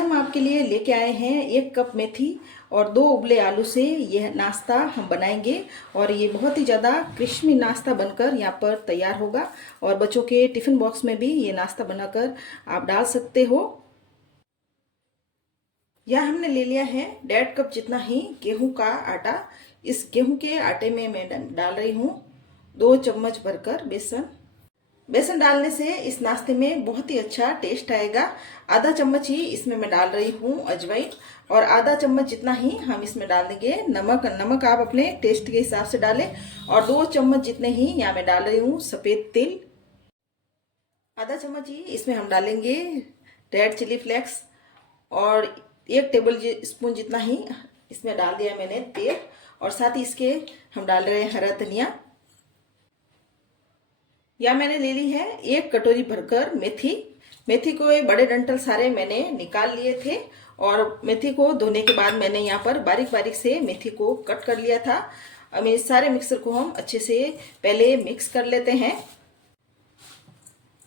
हम आपके लिए लेके आए हैं 1 कप मेथी और 2 उबले आलू से यह नाश्ता हम बनाएंगे। और ये बहुत ही ज़्यादा क्रिस्पी नाश्ता बनकर यहाँ पर तैयार होगा और बच्चों के टिफ़िन बॉक्स में भी ये नाश्ता बनाकर आप डाल सकते हो। यह हमने ले लिया है 1.5 कप जितना ही गेहूं का आटा। इस गेहूं के आटे में मैं डाल रही हूँ 2 चम्मच भरकर बेसन। बेसन डालने से इस नाश्ते में बहुत ही अच्छा टेस्ट आएगा। आधा चम्मच ही इसमें मैं डाल रही हूँ अजवाइन और आधा चम्मच जितना ही हम इसमें डाल देंगे नमक। नमक आप अपने टेस्ट के हिसाब से डालें। और 2 चम्मच जितने ही यहाँ मैं डाल रही हूँ सफ़ेद तिल। आधा चम्मच ही इसमें हम डालेंगे रेड चिली फ्लेक्स और 1 टेबल स्पून जितना ही इसमें डाल दिया मैंने तेल। और साथ ही इसके हम डाल रहे हैं हरा धनिया। या मैंने ले ली है 1 कटोरी भरकर मेथी। मेथी को ये बड़े डंठल सारे मैंने निकाल लिए थे और मेथी को धोने के बाद मैंने यहाँ पर बारीक बारीक से मेथी को कट कर लिया था। अब इस सारे मिक्सर को हम अच्छे से पहले मिक्स कर लेते हैं।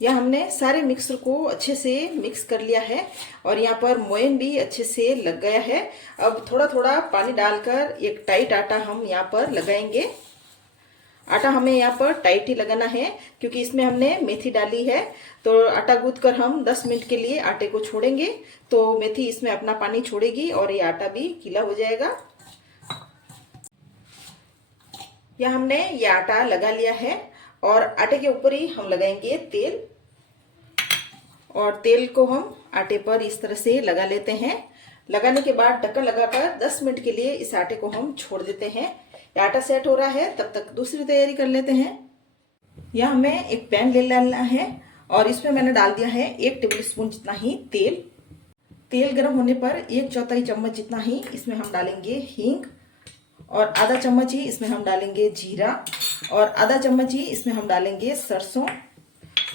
यह हमने सारे मिक्सर को अच्छे से मिक्स कर लिया है और यहाँ पर मोयन भी अच्छे से लग गया है। अब थोड़ा थोड़ा पानी डालकर एक टाइट आटा हम यहाँ पर लगाएंगे। आटा हमें यहाँ पर टाइट ही लगाना है क्योंकि इसमें हमने मेथी डाली है। तो आटा गूंथ कर हम 10 मिनट के लिए आटे को छोड़ेंगे तो मेथी इसमें अपना पानी छोड़ेगी और ये आटा भी गीला हो जाएगा। यहाँ हमने ये आटा लगा लिया है और आटे के ऊपर ही हम लगाएंगे तेल। और तेल को हम आटे पर इस तरह से लगा लेते हैं। लगाने के बाद ढक्कन लगाकर 10 मिनट के लिए इस आटे को हम छोड़ देते हैं। आटा सेट हो रहा है तब तक दूसरी तैयारी कर लेते हैं। यहाँ हमें एक पैन ले लेना है और इसमें मैंने डाल दिया है 1 टेबल स्पून जितना ही तेल। तेल गर्म होने पर 1/4 चम्मच जितना ही इसमें हम डालेंगे हींग और आधा चम्मच ही इसमें हम डालेंगे जीरा और आधा चम्मच ही इसमें हम डालेंगे सरसों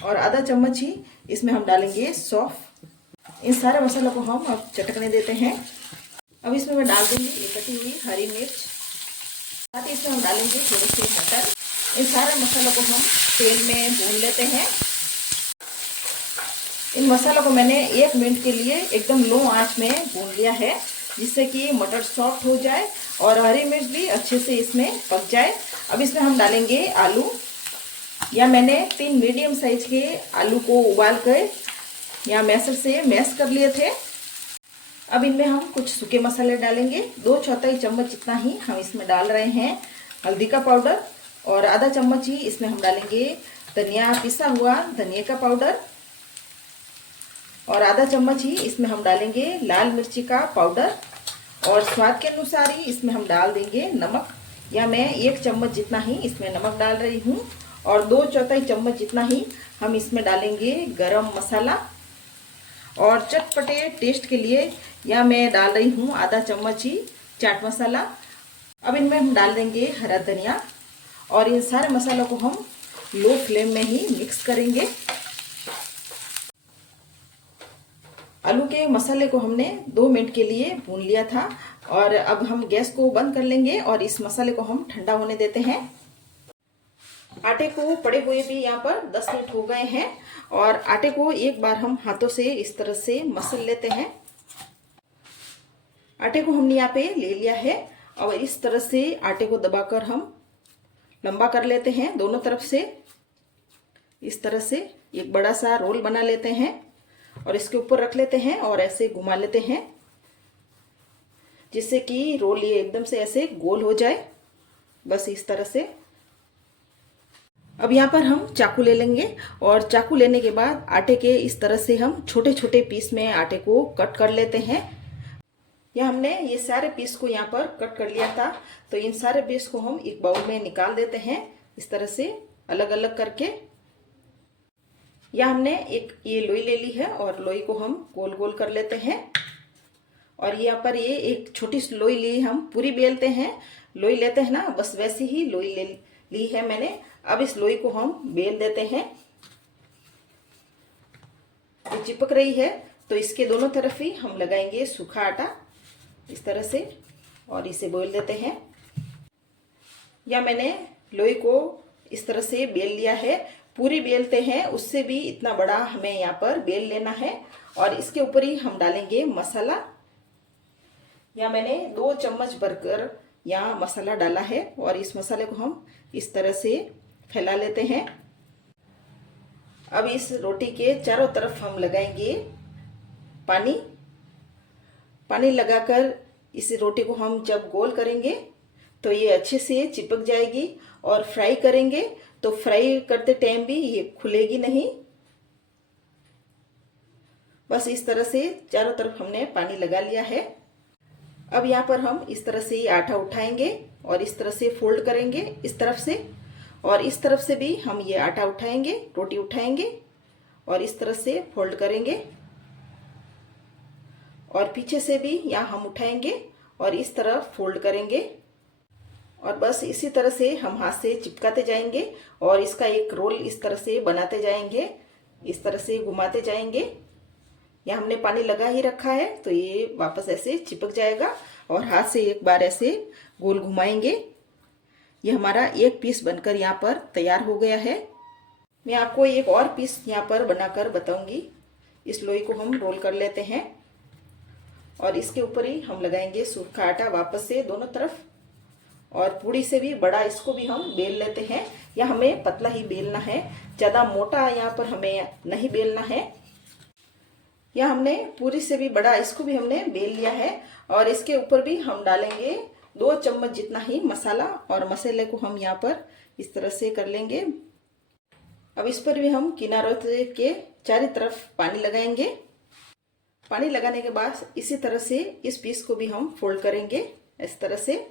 और आधा चम्मच ही इसमें हम डालेंगे सौंफ। इन सारे मसालों को हम अब चटकने देते हैं। अब इसमें मैं डाल दूंगी एक कटी हुई हरी मिर्च। साथ ही इसमें हम डालेंगे थोड़े से मटर। इन सारे मसालों को हम तेल में भून लेते हैं। इन मसालों को मैंने 1 मिनट के लिए एकदम लो आंच में भून लिया है जिससे कि मटर सॉफ्ट हो जाए और हरी मिर्च भी अच्छे से इसमें पक जाए। अब इसमें हम डालेंगे आलू। या मैंने 3 मीडियम साइज के आलू को उबाल कर या मैशर से मैश कर लिए थे। अब इनमें हम कुछ सूखे मसाले डालेंगे। 2/4 चम्मच जितना ही हम इसमें डाल रहे हैं हल्दी का पाउडर और आधा चम्मच ही इसमें हम डालेंगे धनिया, पिसा हुआ धनिया का पाउडर और आधा चम्मच ही इसमें हम डालेंगे लाल मिर्ची का पाउडर और स्वाद के अनुसार ही इसमें हम डाल देंगे नमक। या मैं 1 चम्मच जितना ही इसमें नमक डाल रही हूँ और 2/4 चम्मच जितना ही हम इसमें डालेंगे गरम मसाला। और चटपटे टेस्ट के लिए या मैं डाल रही हूँ आधा चम्मच ही चाट मसाला। अब इनमें हम डाल देंगे हरा धनिया और इन सारे मसालों को हम लो फ्लेम में ही मिक्स करेंगे। आलू के मसाले को हमने 2 मिनट के लिए भून लिया था और अब हम गैस को बंद कर लेंगे और इस मसाले को हम ठंडा होने देते हैं। आटे को पड़े हुए भी यहाँ पर 10 मिनट हो गए हैं और आटे को एक बार हम हाथों से इस तरह से मसल लेते हैं। आटे को हमने यहाँ पे ले लिया है और इस तरह से आटे को दबाकर हम लंबा कर लेते हैं दोनों तरफ से। इस तरह से एक बड़ा सा रोल बना लेते हैं और इसके ऊपर रख लेते हैं और ऐसे घुमा लेते हैं जिससे कि रोल ये एकदम से ऐसे गोल हो जाए। बस इस तरह से। अब यहाँ पर हम चाकू ले लेंगे और चाकू लेने के बाद आटे के इस तरह से हम छोटे छोटे पीस में आटे को कट कर लेते हैं। यह हमने ये सारे पीस को यहाँ पर कट कर लिया था तो इन सारे पीस को हम एक बाउल में निकाल देते हैं इस तरह से अलग अलग करके। यह हमने एक ये लोई ले ली है और लोई को हम गोल गोल कर लेते हैं। और यहाँ पर ये एक छोटी सी लोई ली, हम पूरी बेलते हैं लोई लेते हैं ना, बस वैसी ही लोई ले ली है मैंने। अब इस लोई को हम बेल देते हैं। ये चिपक रही है तो इसके दोनों तरफ ही हम लगाएंगे सूखा आटा इस तरह से और इसे बेल देते हैं। या मैंने लोई को इस तरह से बेल लिया है पूरी बेलते हैं उससे भी इतना बड़ा हमें यहाँ पर बेल लेना है। और इसके ऊपर ही हम डालेंगे मसाला। यहाँ मैंने 2 चम्मच भरकर यहाँ मसाला डाला है और इस मसाले को हम इस तरह से फैला लेते हैं। अब इस रोटी के चारों तरफ हम लगाएंगे पानी। पानी लगाकर इस रोटी को हम जब गोल करेंगे तो ये अच्छे से चिपक जाएगी, और फ्राई करेंगे तो फ्राई करते टाइम भी ये खुलेगी नहीं। बस इस तरह से चारों तरफ हमने पानी लगा लिया है। अब यहाँ पर हम इस तरह से आटा उठाएंगे और इस तरह से फोल्ड करेंगे इस तरफ से, और इस तरफ से भी हम ये आटा उठाएंगे, रोटी उठाएंगे और इस तरह से फोल्ड करेंगे, और पीछे से भी यहाँ हम उठाएंगे और इस तरह फोल्ड करेंगे। और बस इसी तरह से हम हाथ से चिपकाते जाएंगे और इसका एक रोल इस तरह से बनाते जाएंगे, इस तरह से घुमाते जाएंगे। यहाँ हमने पानी लगा ही रखा है तो ये वापस ऐसे चिपक जाएगा, और हाथ से एक बार ऐसे गोल घुमाएंगे। ये हमारा एक पीस बनकर यहाँ पर तैयार हो गया है। मैं आपको एक और पीस यहाँ पर बनाकर बताऊंगी। इस लोई को हम रोल कर लेते हैं और इसके ऊपर ही हम लगाएंगे सूखा आटा वापस से दोनों तरफ, और पूड़ी से भी बड़ा इसको भी हम बेल लेते हैं। या हमें पतला ही बेलना है, ज़्यादा मोटा यहाँ पर हमें नहीं बेलना है। या हमने पूरी से भी बड़ा इसको भी हमने बेल लिया है, और इसके ऊपर भी हम डालेंगे 2 चम्मच जितना ही मसाला, और मसाले को हम यहाँ पर इस तरह से कर लेंगे। अब इस पर भी हम किनारों के चारों तरफ पानी लगाएंगे। पानी लगाने के बाद इसी तरह से इस पीस को भी हम फोल्ड करेंगे इस तरह से,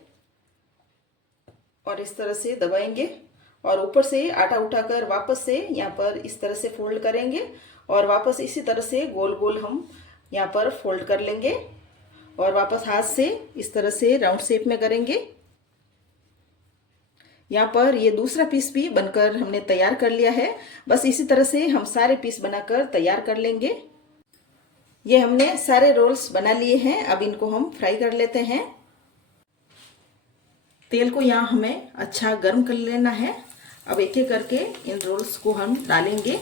और इस तरह से दबाएंगे, और ऊपर से आटा उठाकर वापस से यहाँ पर इस तरह से फोल्ड करेंगे, और वापस इसी तरह से गोल गोल हम यहाँ पर फोल्ड कर लेंगे, और वापस हाथ से इस तरह से राउंड शेप में करेंगे। यहाँ पर ये दूसरा पीस भी बनकर हमने तैयार कर लिया है। बस इसी तरह से हम सारे पीस बनाकर तैयार कर लेंगे। ये हमने सारे रोल्स बना लिए हैं। अब इनको हम फ्राई कर लेते हैं। तेल को यहाँ हमें अच्छा गर्म कर लेना है। अब एक एक करके इन रोल्स को हम डालेंगे।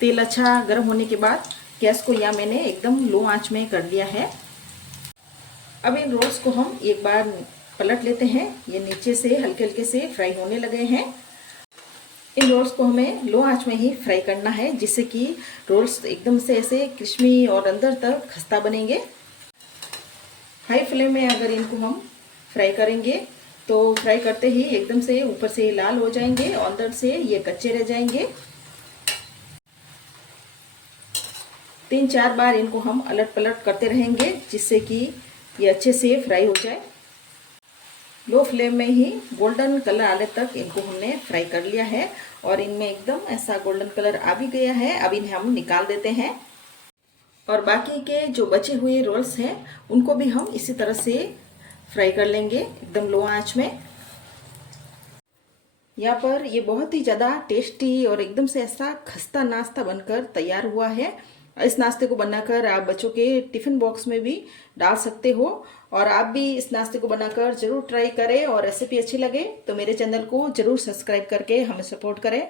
तेल अच्छा गर्म होने के बाद गैस को यहाँ मैंने एकदम लो आंच में कर दिया है। अब इन रोल्स को हम एक बार पलट लेते हैं। ये नीचे से हल्के हल्के से फ्राई होने लगे हैं। इन रोल्स को हमें लो आंच में ही फ्राई करना है, जिससे कि रोल्स एकदम से ऐसे क्रिस्पी और अंदर तक खस्ता बनेंगे। हाई फ्लेम में अगर इनको हम फ्राई करेंगे तो फ्राई करते ही एकदम से ऊपर से लाल हो जाएंगे और अंदर से ये कच्चे रह जाएंगे। 3-4 बार इनको हम अलट पलट करते रहेंगे, जिससे कि ये अच्छे से फ्राई हो जाए। लो फ्लेम में ही गोल्डन कलर आने तक इनको हमने फ्राई कर लिया है, और इनमें एकदम ऐसा गोल्डन कलर आ भी गया है। अब इन्हें हम निकाल देते हैं, और बाकी के जो बचे हुए रोल्स हैं उनको भी हम इसी तरह से फ्राई कर लेंगे एकदम लो आंच में। यहाँ पर ये बहुत ही ज़्यादा टेस्टी और एकदम से ऐसा खस्ता नाश्ता बनकर तैयार हुआ है। इस नाश्ते को बनाकर आप बच्चों के टिफ़िन बॉक्स में भी डाल सकते हो, और आप भी इस नाश्ते को बनाकर ज़रूर ट्राई करें। और रेसिपी अच्छी लगे तो मेरे चैनल को ज़रूर सब्सक्राइब करके हमें सपोर्ट करें।